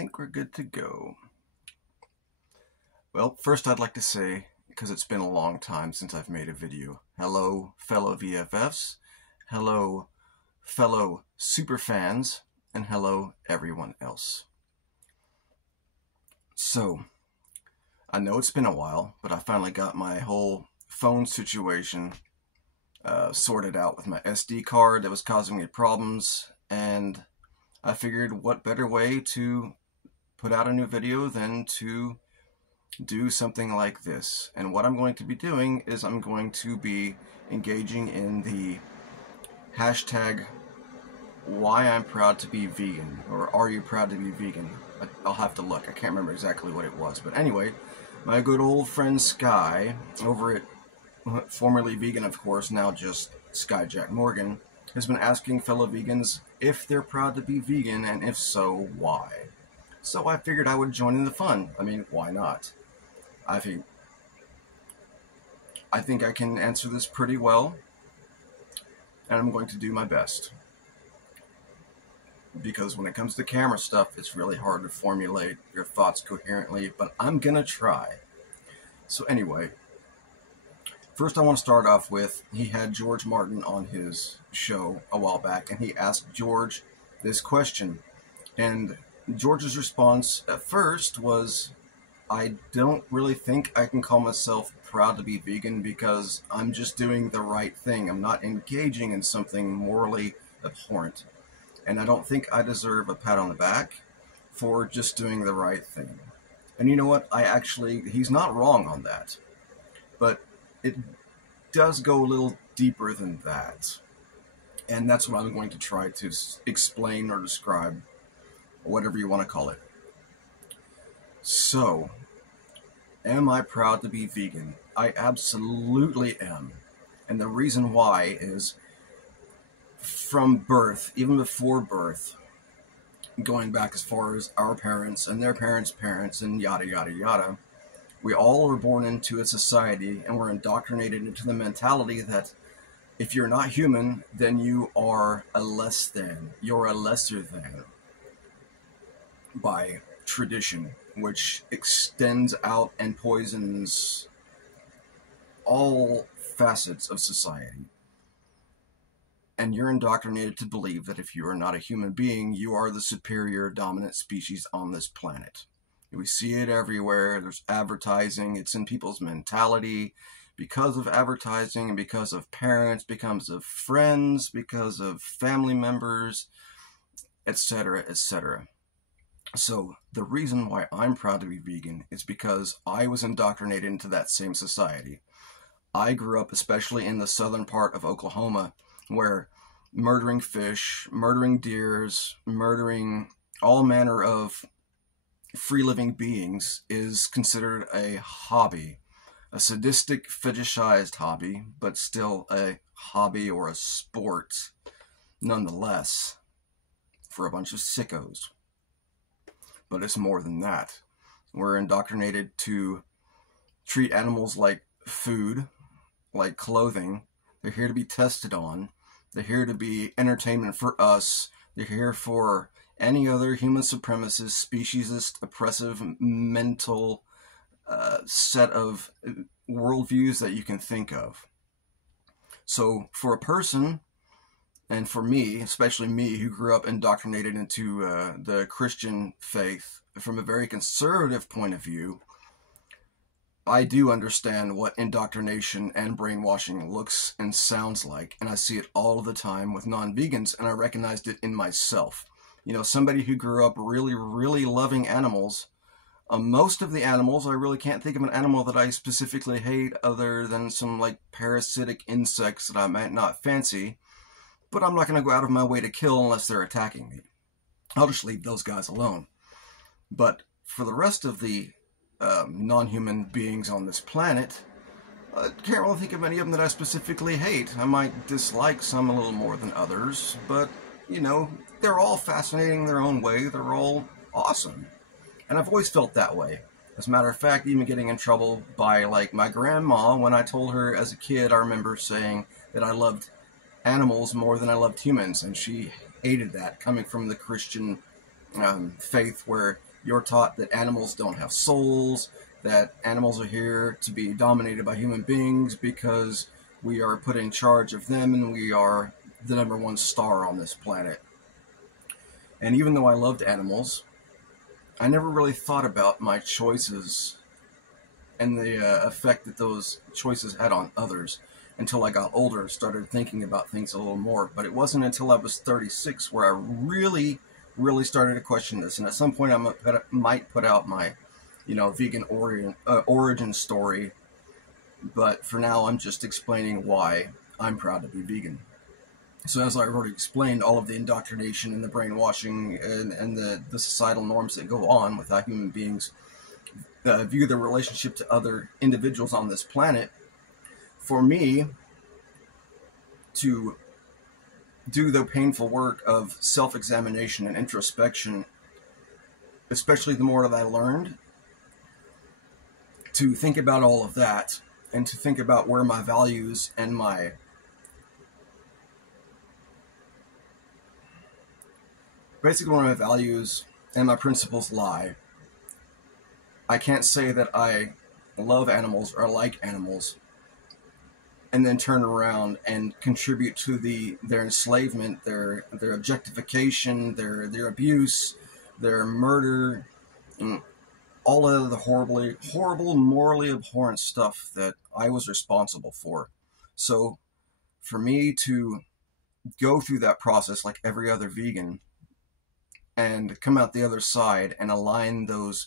think we're good to go. Well, first I'd like to say, because it's been a long time since I've made a video, hello fellow VFFs, hello fellow superfans, and hello everyone else. So, I know it's been a while, but I finally got my whole phone situation sorted out with my SD card that was causing me problems, and I figured what better way to put out a new video than to do something like this. And what I'm going to be doing is I'm going to be engaging in the hashtag why I'm proud to be vegan, or are you proud to be vegan? I'll have to look. I can't remember exactly what it was. But anyway, my good old friend Sky over at formerly vegan, of course, now just Sky Jack Morgan, has been asking fellow vegans if they're proud to be vegan, and if so, why. So I figured I would join in the fun. I mean, why not? I think I can answer this pretty well, and I'm going to do my best. Because when it comes to camera stuff, it's really hard to formulate your thoughts coherently, but I'm gonna try. So anyway, first I want to start off with, he had George Martin on his show a while back, and he asked George this question. And George's response at first was, I don't really think I can call myself proud to be vegan because I'm just doing the right thing. I'm not engaging in something morally abhorrent. And I don't think I deserve a pat on the back for just doing the right thing. And you know what? He's not wrong on that. But it does go a little deeper than that. And that's what I'm going to try to explain or describe, or whatever you want to call it. So, am I proud to be vegan? I absolutely am. And the reason why is, from birth, even before birth, going back as far as our parents and their parents' parents and yada yada yada, we all are born into a society and we're indoctrinated into the mentality that if you're not human, then you are a less than. You're a lesser than by tradition, which extends out and poisons all facets of society. And you're indoctrinated to believe that if you are not a human being, you are the superior dominant species on this planet. We see it everywhere. There's advertising. It's in people's mentality because of advertising and because of parents, because of friends, because of family members, etc., etc. So the reason why I'm proud to be vegan is because I was indoctrinated into that same society. I grew up especially in the southern part of Oklahoma, where murdering fish, murdering deers, murdering all manner of free-living beings is considered a hobby. A sadistic, fetishized hobby, but still a hobby or a sport nonetheless for a bunch of sickos. But it's more than that. We're indoctrinated to treat animals like food, like clothing. They're here to be tested on. They're here to be entertainment for us. They're here for any other human supremacist, speciesist, oppressive, mental set of worldviews that you can think of. So for a person, and for me, especially me, who grew up indoctrinated into the Christian faith from a very conservative point of view, I do understand what indoctrination and brainwashing looks and sounds like, and I see it all the time with non-vegans, and I recognized it in myself. You know, somebody who grew up really, really loving animals. Most of the animals, I really can't think of an animal that I specifically hate other than some, like, parasitic insects that I might not fancy, but I'm not going to go out of my way to kill unless they're attacking me. I'll just leave those guys alone. But for the rest of the non-human beings on this planet, I can't really think of any of them that I specifically hate. I might dislike some a little more than others, but, you know, they're all fascinating in their own way. They're all awesome. And I've always felt that way. As a matter of fact, even getting in trouble by, like, my grandma when I told her as a kid, I remember saying that I loved animals more than I loved humans, and she hated that, coming from the Christian faith where You're taught that animals don't have souls, that animals are here to be dominated by human beings because we are put in charge of them and we are the #1 star on this planet. And even though I loved animals, I never really thought about my choices and the effect that those choices had on others until I got older, started thinking about things a little more. But it wasn't until I was 36 where I really started to question this. And at some point, I might put out my, vegan origin story. But for now, I'm just explaining why I'm proud to be vegan. So as I already explained, all of the indoctrination and the brainwashing and the societal norms that go on with how human beings view their relationship to other individuals on this planet, for me to do the painful work of self-examination and introspection, especially the more that I learned, to think about all of that and to think about where my values and my principles lie. I can't say that I love animals or like animals and then turn around and contribute to their enslavement, their objectification, their abuse, their murder, and all of the horrible, morally abhorrent stuff that I was responsible for. So for me to go through that process like every other vegan and come out the other side and align those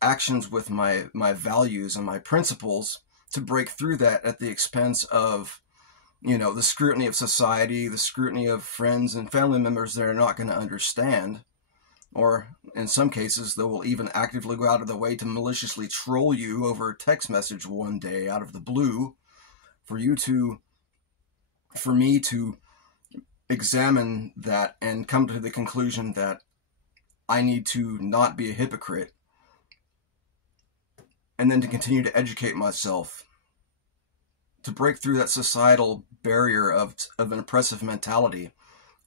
actions with my values and my principles, to break through that at the expense of, the scrutiny of society, the scrutiny of friends and family members that are not going to understand, or in some cases, they will even actively go out of their way to maliciously troll you over a text message one day out of the blue, for me to examine that and come to the conclusion that I need to not be a hypocrite, and then to continue to educate myself, to break through that societal barrier of an oppressive mentality.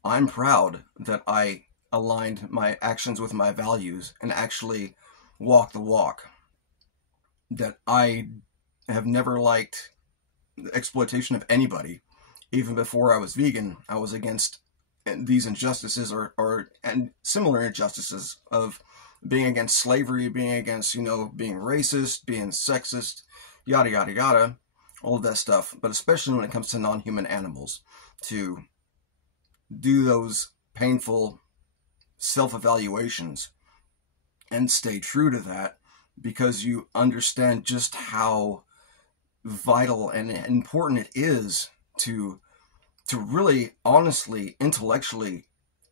I'm proud that I aligned my actions with my values and actually walk the walk. That I have never liked the exploitation of anybody. Even before I was vegan, I was against these injustices and similar injustices of being against slavery, being against, being racist, being sexist, yada, yada, yada, all of that stuff. But especially when it comes to non-human animals, to do those painful self-evaluations and stay true to that, because you understand just how vital and important it is to really honestly, intellectually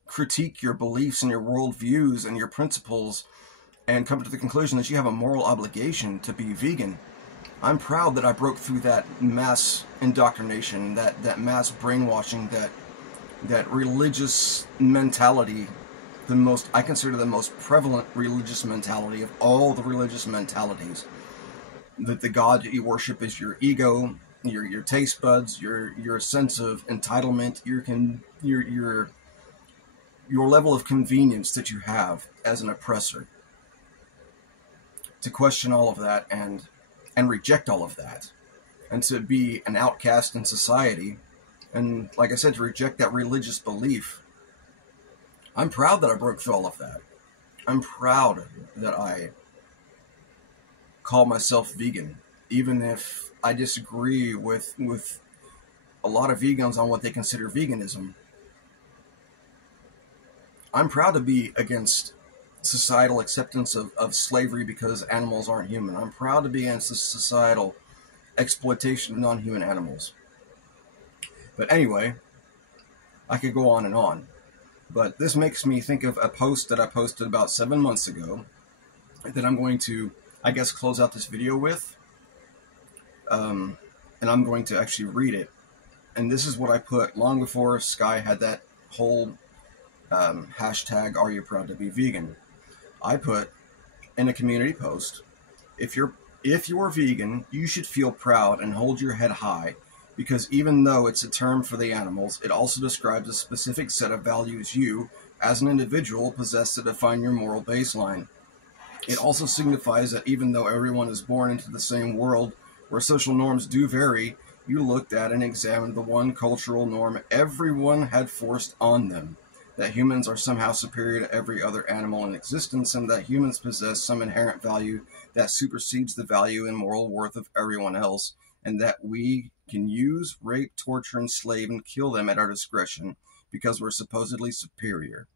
critique your beliefs and your worldviews and your principles and come to the conclusion that you have a moral obligation to be vegan. I'm proud that I broke through that mass indoctrination, that mass brainwashing, that religious mentality, I consider the most prevalent religious mentality of all the religious mentalities. That the God that you worship is your ego, your taste buds, your sense of entitlement, your level of convenience that you have as an oppressor. To question all of that and reject all of that, and to be an outcast in society, and like I said, to reject that religious belief. I'm proud that I broke through all of that. I'm proud that I call myself vegan, even if I disagree with a lot of vegans on what they consider veganism. I'm proud to be against societal acceptance of slavery because animals aren't human. I'm proud to be against the societal exploitation of non-human animals. But anyway, I could go on and on. But this makes me think of a post that I posted about 7 months ago that I'm going to, I guess, close out this video with. And I'm going to actually read it. And this is what I put long before Sky had that whole hashtag, "Are you proud to be vegan?" I put in a community post, if you're vegan, you should feel proud and hold your head high, because even though it's a term for the animals, it also describes a specific set of values you, as an individual possessed to define your moral baseline. It also signifies that even though everyone is born into the same world where social norms do vary, you looked at and examined the one cultural norm everyone had forced on them, that humans are somehow superior to every other animal in existence, and that humans possess some inherent value that supersedes the value and moral worth of everyone else, and that we can use, rape, torture, enslave, and kill them at our discretion because we're supposedly superior.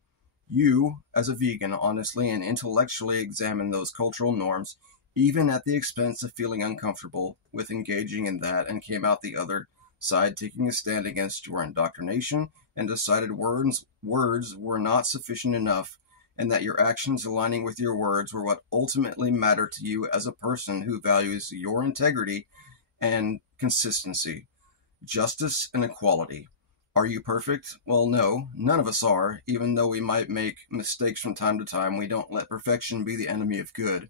You, as a vegan, honestly and intellectually examine those cultural norms, even at the expense of feeling uncomfortable with engaging in that, and came out the other side taking a stand against your indoctrination, and decided words were not sufficient enough, and that your actions aligning with your words were what ultimately mattered to you as a person who values your integrity and consistency, justice, and equality. Are you perfect? Well, no, none of us are. Even though we might make mistakes from time to time, we don't let perfection be the enemy of good,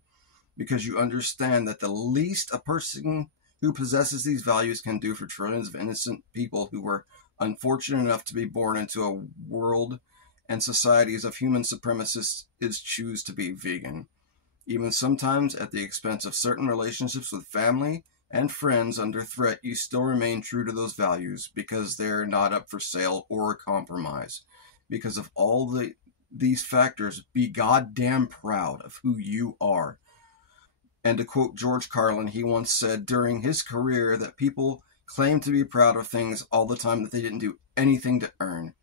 because you understand that the least a person who possesses these values can do for trillions of innocent people who were unfortunate enough to be born into a world and societies of human supremacists is choose to be vegan, even sometimes at the expense of certain relationships with family and friends under threat. You still remain true to those values because they're not up for sale or compromise. Because of all these factors, be goddamn proud of who you are. And to quote George Carlin, he once said during his career that people claim to be proud of things all the time that they didn't do anything to earn,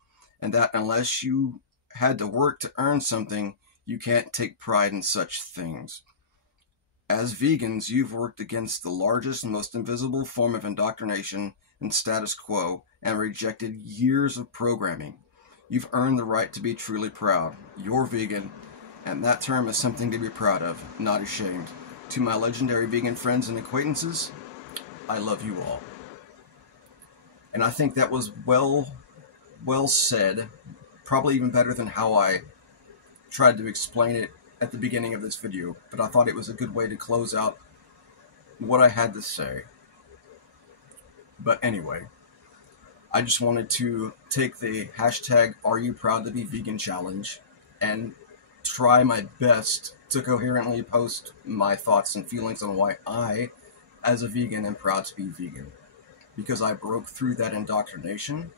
and that unless you had to work to earn something, you can't take pride in such things. As vegans, you've worked against the largest and most invisible form of indoctrination and status quo and rejected years of programming. You've earned the right to be truly proud. You're vegan, and that term is something to be proud of, not ashamed. To my legendary vegan friends and acquaintances, I love you all. And I think that was well said, probably even better than how I tried to explain it at the beginning of this video, but I thought it was a good way to close out what I had to say. But anyway, I just wanted to take the hashtag #AreYouProudToBeVegan challenge and try my best to coherently post my thoughts and feelings on why I, as a vegan, am proud to be vegan. Because I broke through that indoctrination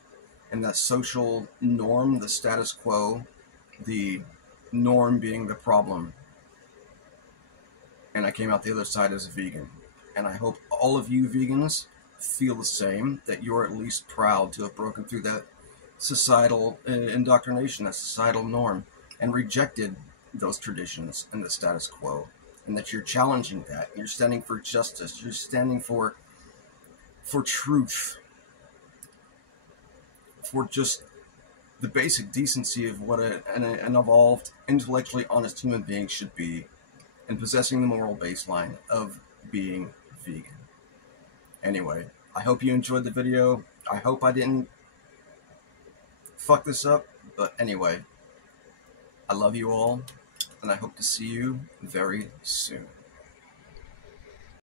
and that social norm, the status quo, the norm being the problem. And I came out the other side as a vegan. And I hope all of you vegans feel the same, that you're at least proud to have broken through that societal indoctrination, that societal norm, and rejected those traditions and the status quo. And that you're challenging that. You're standing for justice. You're standing for truth. For just the basic decency of what an evolved, intellectually honest human being should be, and possessing the moral baseline of being vegan. Anyway, I hope you enjoyed the video. I hope I didn't fuck this up, but anyway, I love you all, and I hope to see you very soon.